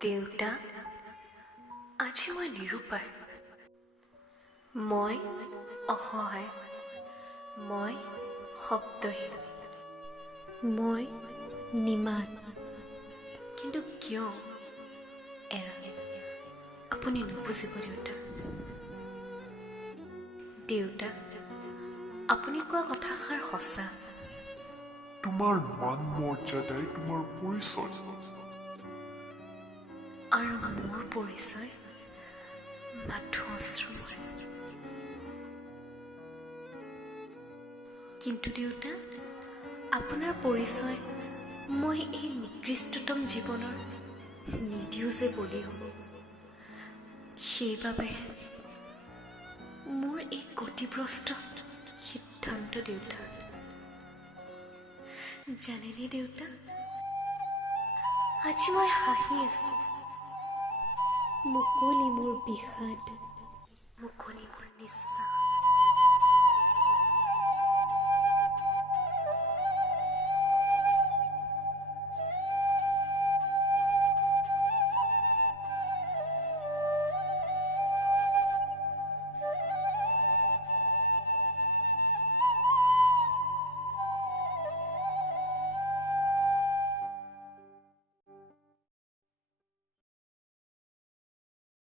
দেউতা, আজি মই নিৰুপায়। মই অসহায়, মই শব্দহীন, মই নিমাত। কিন্তু কিয় এৰালে আপুনি নুবুজিব দেউতা। দেউতা, আপুনি কোৱা কথাষাৰ সঁচা। তোমাৰ মান মৰ্যাদাই তোমাৰ পৰিচয়। আৰু মোৰ পৰিচয় মাথো অশ্ৰুময়। কিন্তু দেউতা, আপোনাৰ পৰিচয় মই এই নিকৃষ্টতম জীৱনৰ নিদিও যে বলি হ'ব। সেইবাবে মোৰ এই গতিভ্ৰষ্ট সিদ্ধান্ত দেউতা। জানেনে দেউতা, আজি মই হাঁহি আছো। মুকলি মোৰ বিষাদ, মুকলি মোৰ নিশ্বাস।